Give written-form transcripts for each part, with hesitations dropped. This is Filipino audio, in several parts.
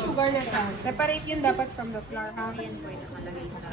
sugar na sand. Separate yun dapat from the flour, ha? Ayan po yung nakalagay sa...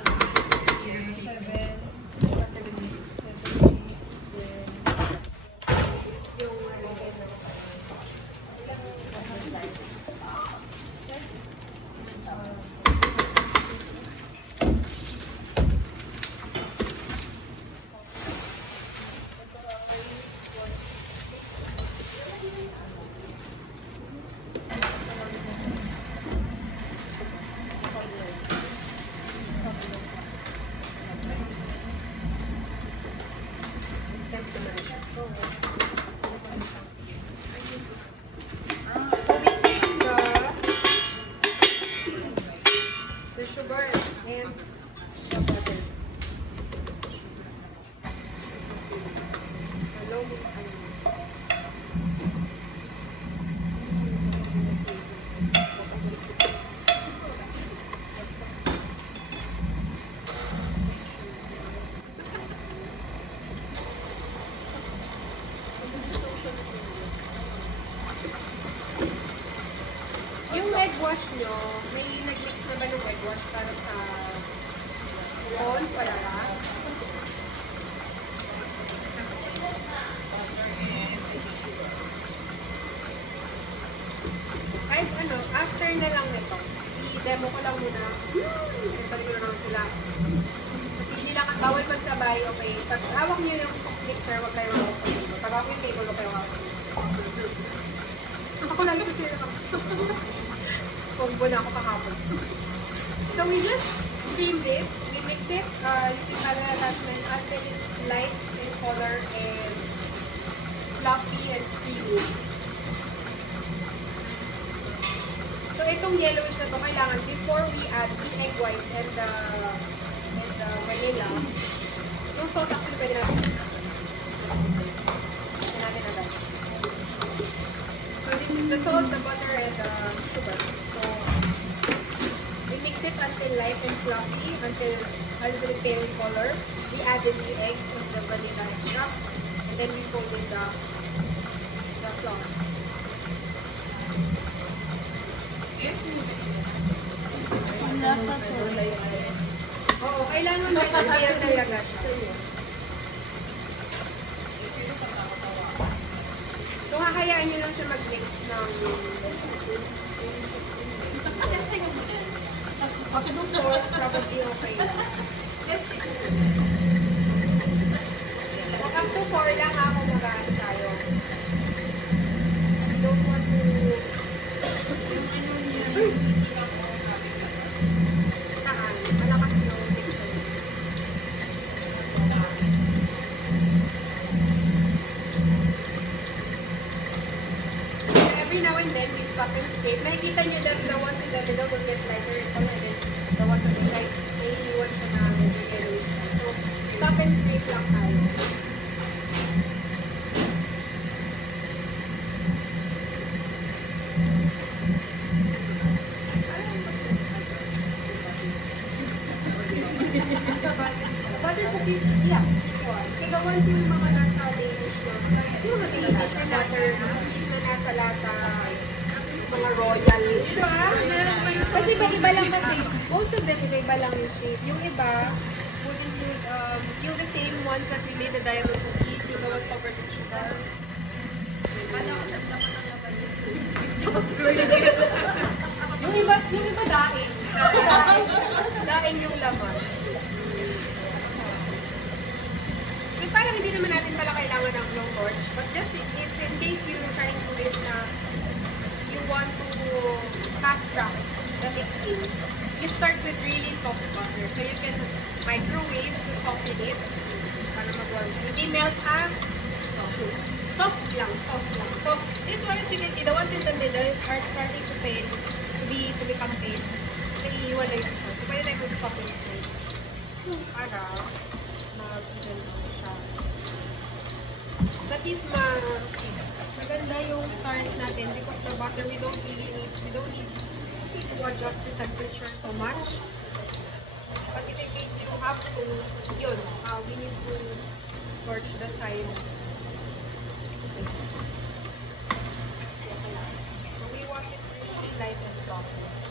来，再装。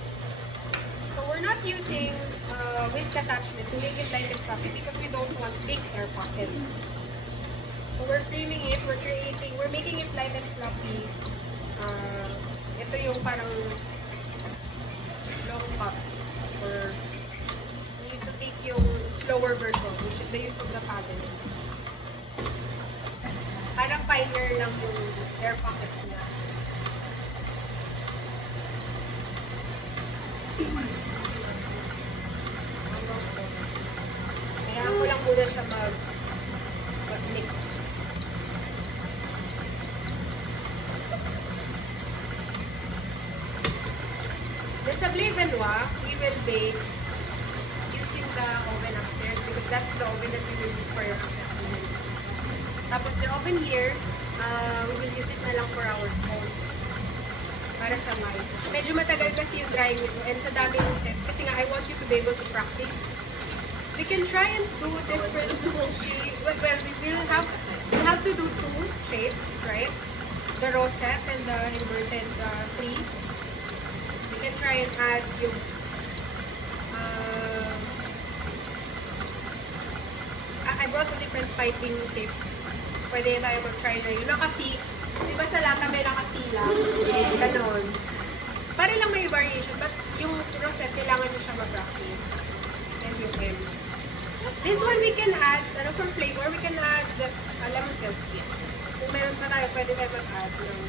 we're not using whisk attachment to make it light and fluffy because we don't want big air pockets. So we're creaming it, we're making it light and fluffy. Ito yung parang long cut. Or you need to take yung slower version, which is the use of the paddle. Parang finer lang yung air pockets niya. Kaya ko lang muna siya mag-mix. Sa Blé Benoit, we will bake using the oven upstairs because that's the oven that we will use for our sesame. Tapos the oven here, we will use it na lang for our scones. Para sa may. Medyo matagal kasi yung drying nito and sa dami ng sets. Kasi nga, I want you to be able to practice. We can try and do different shapes. Well, we'll have to do two shapes, right? The rosette and the inverted three. We can try and add yung I brought a different piping tape. Pwede tayo mag-try na yun. Nakasi, di ba sa lata may nakasila? Ganon. Para lang may variation, but yung rosette, kailangan nyo siya mag-practice. And yung M. This one we can add, for flavor, we can add just lemon zest. Kung meron pa tayo, pwede tayo mag-add ng...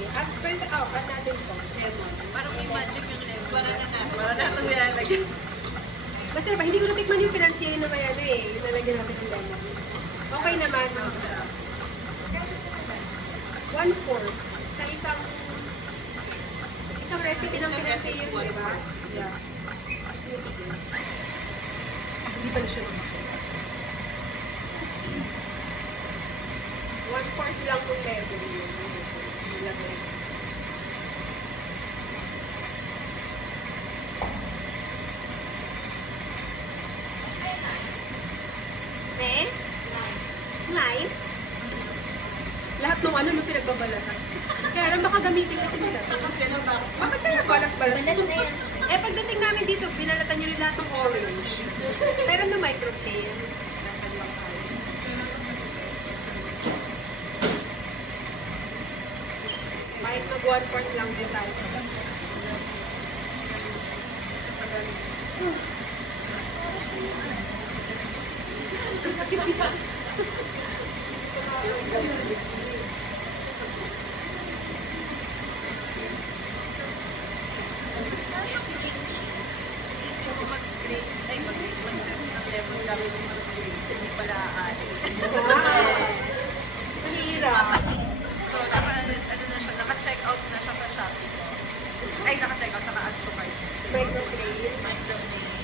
Add natin ito. Lemon. Parang may magic yung lemon. Wala na itong nilalagyan. Basta ba, hindi ko natikman yung financier na may ano eh. Yung nalagyan natin yung lemon. Okay naman. 1/4 sa isang recipe ng financier yun, di ba? Yeah. Hindi pa na siya naman. 1/4 lang kung level yun. Ilagay. Nine? Lahat ng ano nung pinagbabalatan. Kaya alam baka gamitin kasi nila. Bakit kaya balat-balat? Pagdating namin dito, binalatan nyo rin lahat ng orange. Pero na microfilm. Kahit mag 1/4 lang din tayo sa balat. Mahirap. So, naka-check out na siya sa Shopee. Ay, naka-check out, naka-add to cart. Microfilm. Microwave.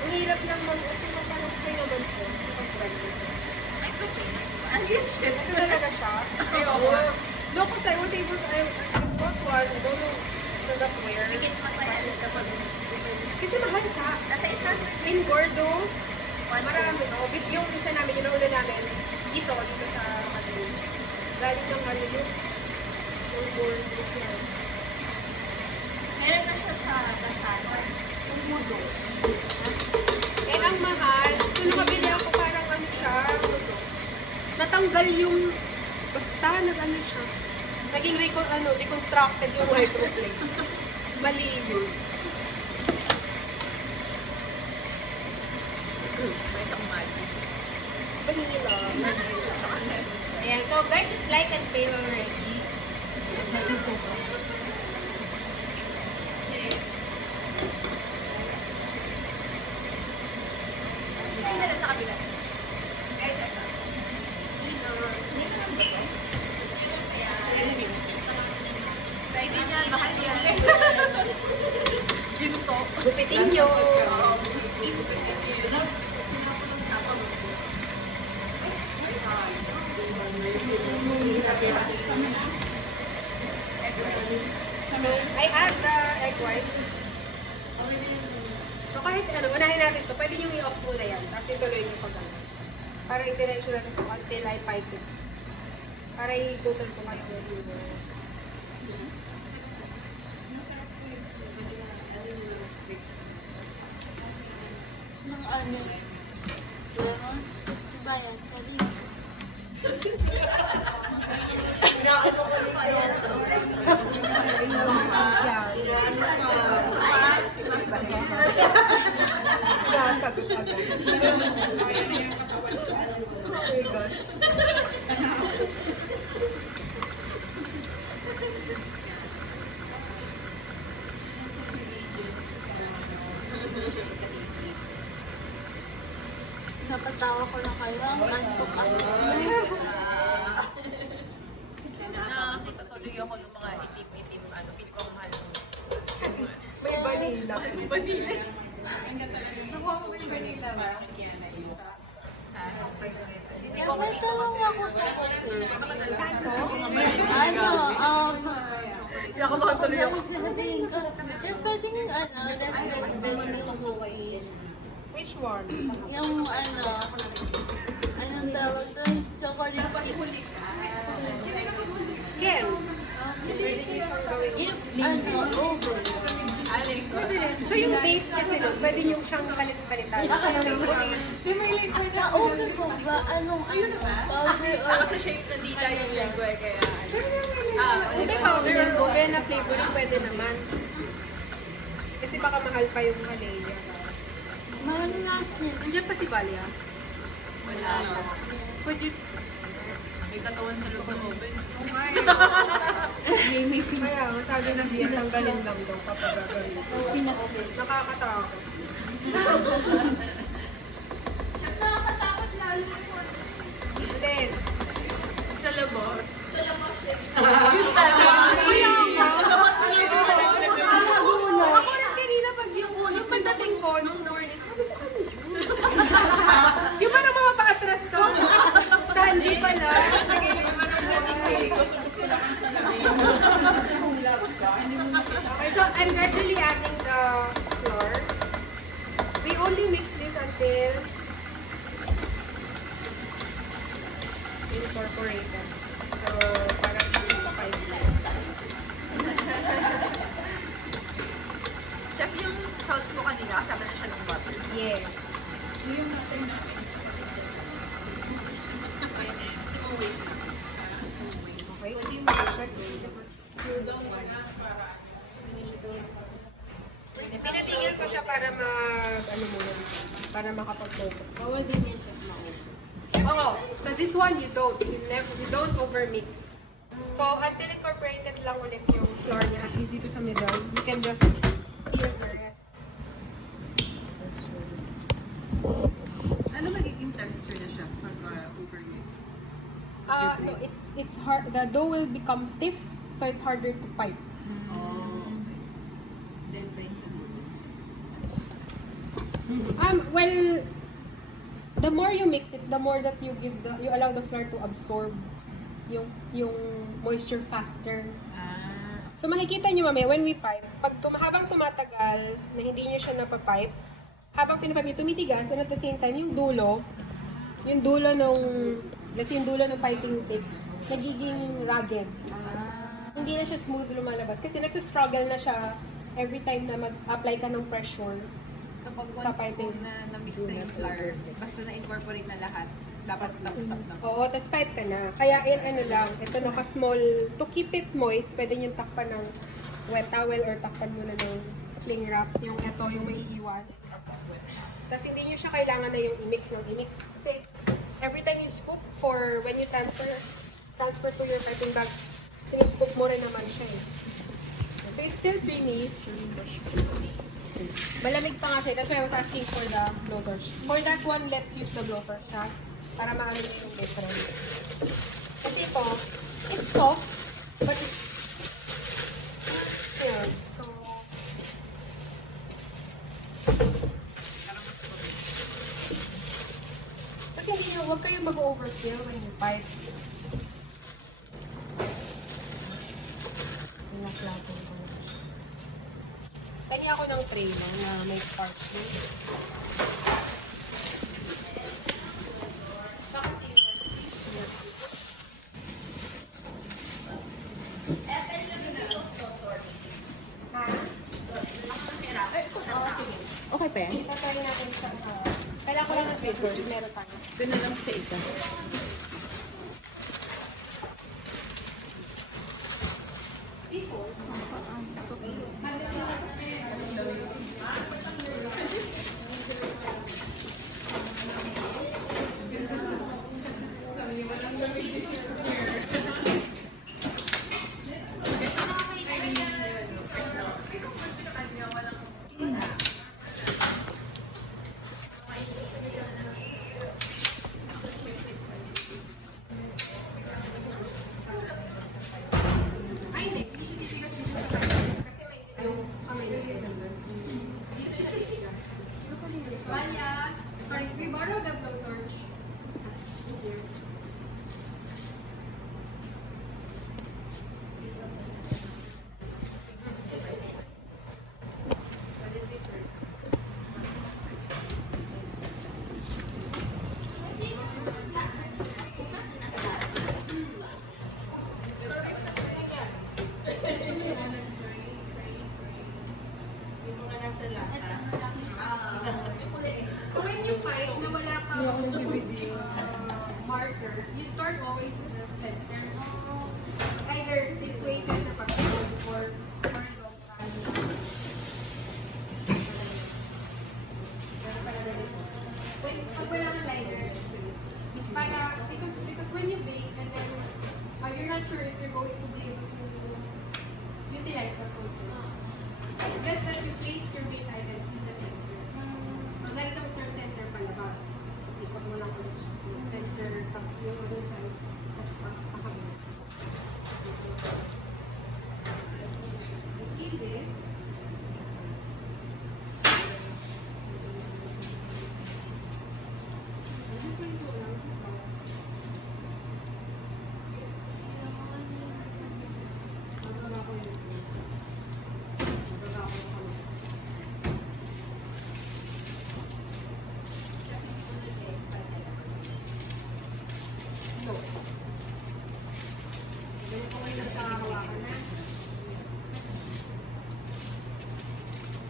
Ang hirap lang mag-kasi magpanong naman po. Microwave? Ano yun siya? Ito talaga siya. No, kasi I was able to, I bought one, I don't know where. Kasi mahal siya. Nasa 800. In Gordos, marami. Yung isa namin, yung nauna namin, dito sa Madrid. Galing ng Manila. Yung Gordos yan. Meron na siya sa Lazada. Yung Mudos. Ang mahal. So, nakabili ako parang ano siya, natanggal yung, basta nag-ano siya. Naging deconstructed yung microplate. Mali yun. May isang magic. Vanilla. Ayan. So, guys, it's light and pale already. Hindi na sa kabila. Guys, ito. Sabi niya, mahal yan. Ginto. Gupitin nyo. I add the egg whites. So kahit ano, unahin natin ito. Pwede nyo i-off muna yan. Tapos ituloy nyo pag ano. Para i-diretso natin ito until I pipe it. Para i-total ko kayo. Lemon. Diba yan? Kanina. Sinasagot agad. Oh my gosh. Napatawa ko na kayo. Ang antok ako. Nakakita tuloy ako ng mga itim-itim, pili ko ang mahal. Kasi may vanilla. Nakuha mo ba yung vanilla ba? Hindi ko May tanong ako sa Saan ko? Hindi ako makatuloy ako. sasabihin ko, yung pwedeng restaurant vending Hawaii. Which one? Yung anong tawag doon? Chocolate. Ken. Yung over. So yung base kasi nun, pwede yung siyang palit-palitan. Pumili ko na over ko ba? Anong powder or Ako sa shape na dita yung lengua kaya Hindi powder or ube na flavoring pwede naman. Kasi baka mahal pa yung Kalea. mahal natin. Nandiyan pa si Valia. wala na. Pwede, may katawan sa loob ng oven. Kaya ang sabi ng Bia, tanggalin lang daw kapag gagawin. Pinaslit. Nakakatakot. Nakakatakot lalo. Hindi. Sa labor. Ako rin kanina pag yung pagdating ko nung morning, sabi ko ano yun? Yung parang mga paatras ko. Standy pala. Okay, so I'm gradually adding the flour. We only mix this until incorporated. So, parang hindi pa 5 minutes. Chef, yung salt mo kanina, kasama na siya ng butter. Yes. Okay. Pinatigil ko siya para para makapag-focus. Bawal din yan siya mauwi. Oo. So this one you don't. You don't overmix. So until incorporated lang ulit yung flour niya, at least dito sa middle, you can just stir the rest. Ano magiging texture na siya pag overmix? No, it's hard. The dough will become stiff, so it's harder to pipe. Oh, okay. Then plain sa Well, the more you mix it, the more that you you allow the flour to absorb yung moisture faster. So makikita nyo mamaya when we pipe, habang tumatagal na hindi nyo siya napapipe, habang pinapipe nyo tumitigas, and at the same time yung dulo nung, let's say yung dulo ng piping tips, nagiging rugged. Hindi na siya smooth lumalabas kasi nagsistruggle na siya every time na mag-apply ka ng pressure. So pag Sa once piping. po na na-mix na yung flour, basta na-incorporate na lahat, dapat stop na. Oo, tapos pipe ka na. Kaya ano lang, ito naka-small, to keep it moist, pwede nyo takpan ng wet towel or takpan muna ng cling wrap. Yung ito, yung maiiwan. Tapos hindi nyo siya kailangan na yung i-mix ng i-mix. Kasi every time you scoop for when you transfer to your piping bags, sinuscoop mo rin naman siya eh. So it's still creamy. Malamig pa nga siya. That's why I was asking for the blowtorch. For that one, let's use the blowtorch ha. Para maano yung difference. Kasi ito, it's soft, but it's chilled. So, kasi hindi nyo, huwag kayong mag-overfill when you pipe. Pinaklato ko na siya. Kanya ako ng tray lang na may parchment. Tsaka scissors, please. Ha? Oo, sige. Okay pa yan? Itatry natin siya sa Kailangan ko lang ng scissors. Meron tayo. Doon na lang sa isa. Ay, hindi. Hindi siya titigas dito sa kanya. Kasi may yung kamay na dito siya titigas. Maya, sorry, we borrow the blowtorch. Here. So when you find na wala kang marker, you start always with the center. Either this way, center pa, or horizontal. Pag wala kang liner, because when you bake and then you're not sure if you're going to be able to utilize the food. It's best that you place your main items in the center. So, dahil ito sa center palabas. Kasi pag mo lang ulit siya. Yung center, yung other side, tapos pakabot. Repeat this. No. Ganyan ko kayo nagkakahawakan na.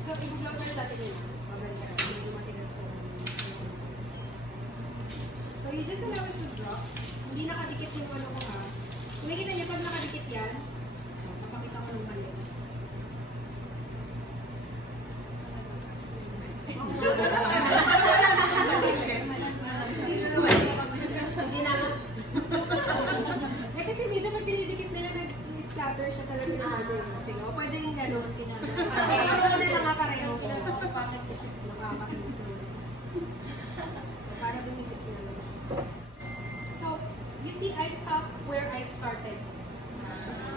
So, i-blow natin yun. Medyo matigas ko. So, you just allow it to drop. Hindi nakadikit yung ano ko ha. Kung nakikita niyo pag nakadikit yan, papakita ko ng mali. Hindi na. Eh kasi minsan pag dinidikit nila nag-scatter siya talaga ng ano. Sige, o pwede yung gano'n. Kasi ano na lang pareho ko. Nakakakinis na. Para dinidikit nila. So, you see, I stopped where I started.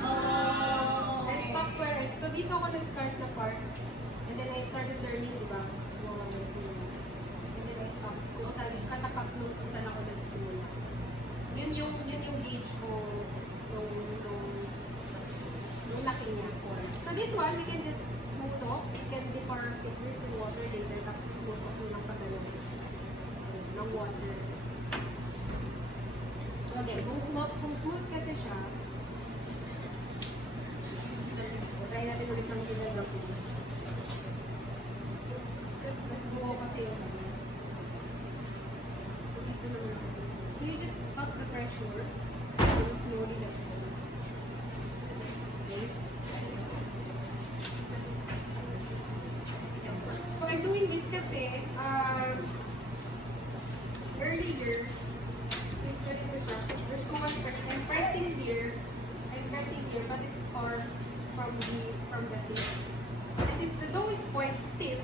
I stopped where I started. So, dito ako nag-start na part. And then I started learning, di ba? And then I stopped. Kung saan, katapak nung kung saan ako nagsimula. Yun yung gauge ko nung laki niya. So this one, we can just smooth off. We can dip our fingers in water later tapos smooth off yung ng pagalaw ng water. So again, kung smooth kasi siya, try natin ulit ng ginagawa ko. Mas buo kasi yung so you just stop the pressure and slowly let go. Okay? So I'm doing this kasi earlier, there's no one pressing. I'm pressing here, but it's far from the tip. And since the dough is quite stiff,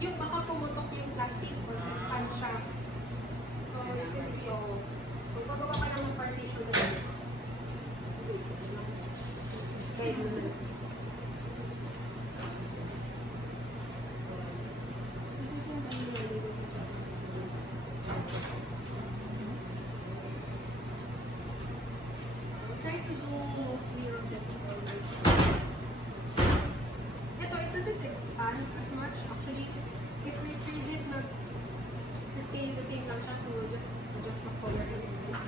yung baka pumutok yung plastic or expand siya. So you can see, so gagawa ka lang ng partition na yun. Guide mo na. Try to do mostly rosets always. Ito, it doesn't expand as much. Actually, if we freeze it, stay the same lang siya, so we'll just adjust the color and this.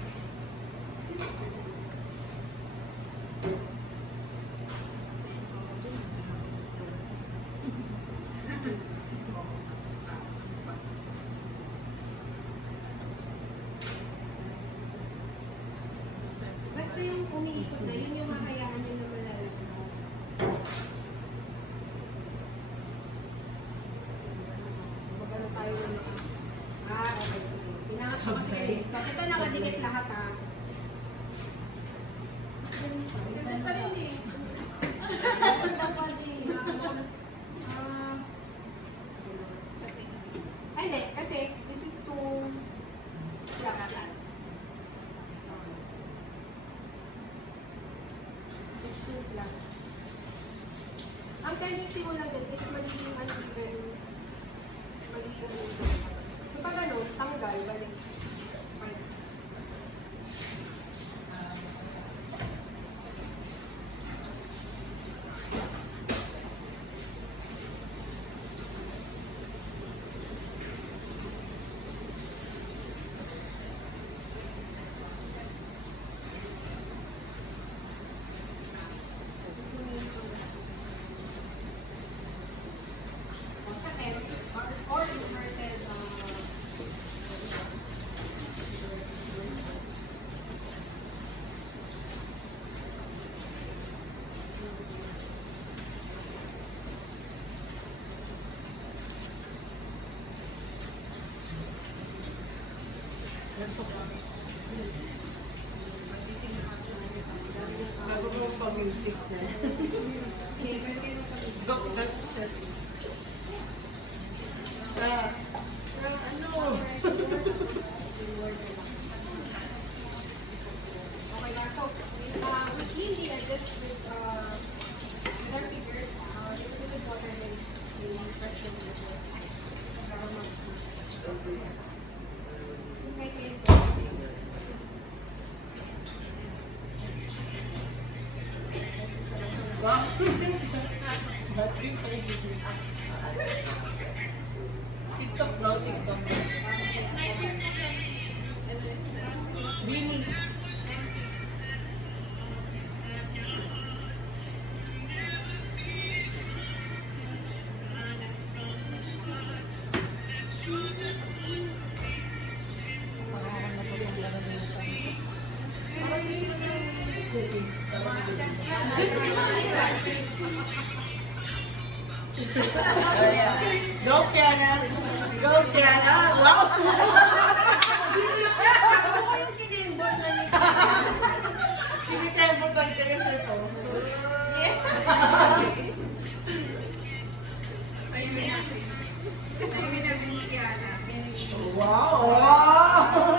tendency mo lang dyan is magiging uneven. So pag ano, tanggal, balik. Or inverted, Bago mo pa-music na. Joke lang. Ano? okay na. So, with Hindi, I just with our fingers, just with the water and then press them in the water. Wow. TikTok daw, TikTok. Bini. Go, Kiana! Go, Kiana! Wow! Kinikembot ang chaser ko. Wow! Wow!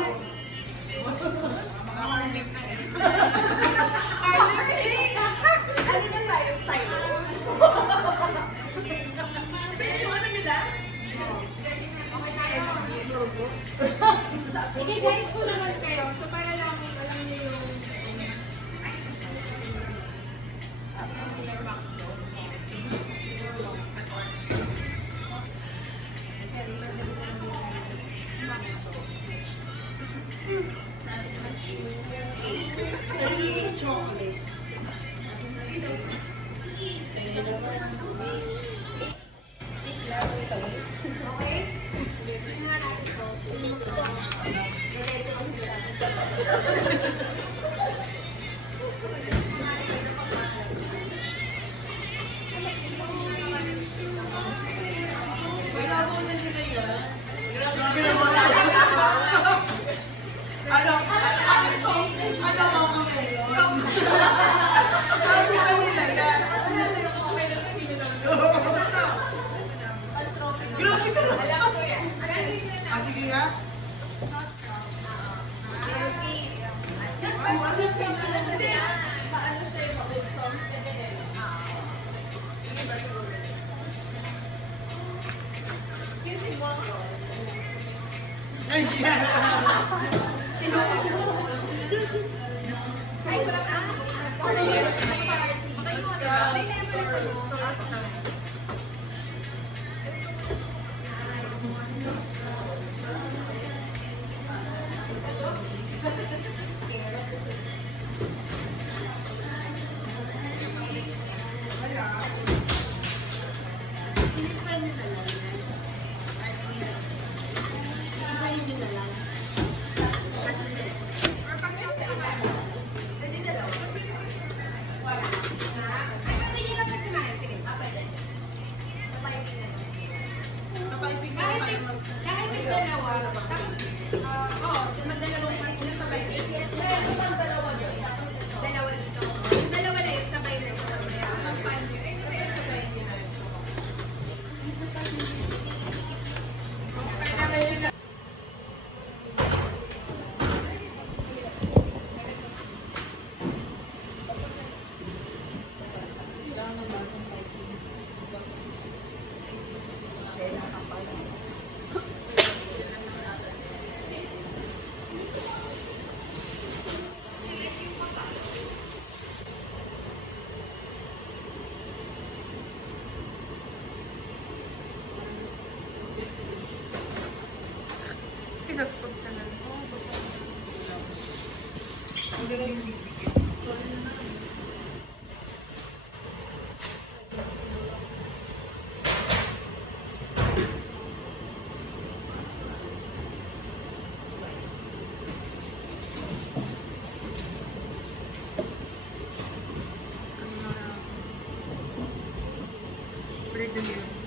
Ano na tayo sa'yo? I-guide ko naman kayo. So, para lang alam niyo yung Chocolate. okay? Tingnan natin ito. Wala mo na nila yan. Ginawa na nila. Ano? Ano mo kami? Sabi ka nila yan. Grabe ka na. Ah, sige nga. Ano hindi. Ay, Napaipin na tayo mag... Kahit may dalawa, tapos, magdalawang ilan pa ba yun? Dalawa dito. Yung dalawa na yun, sabay na siya. deliver.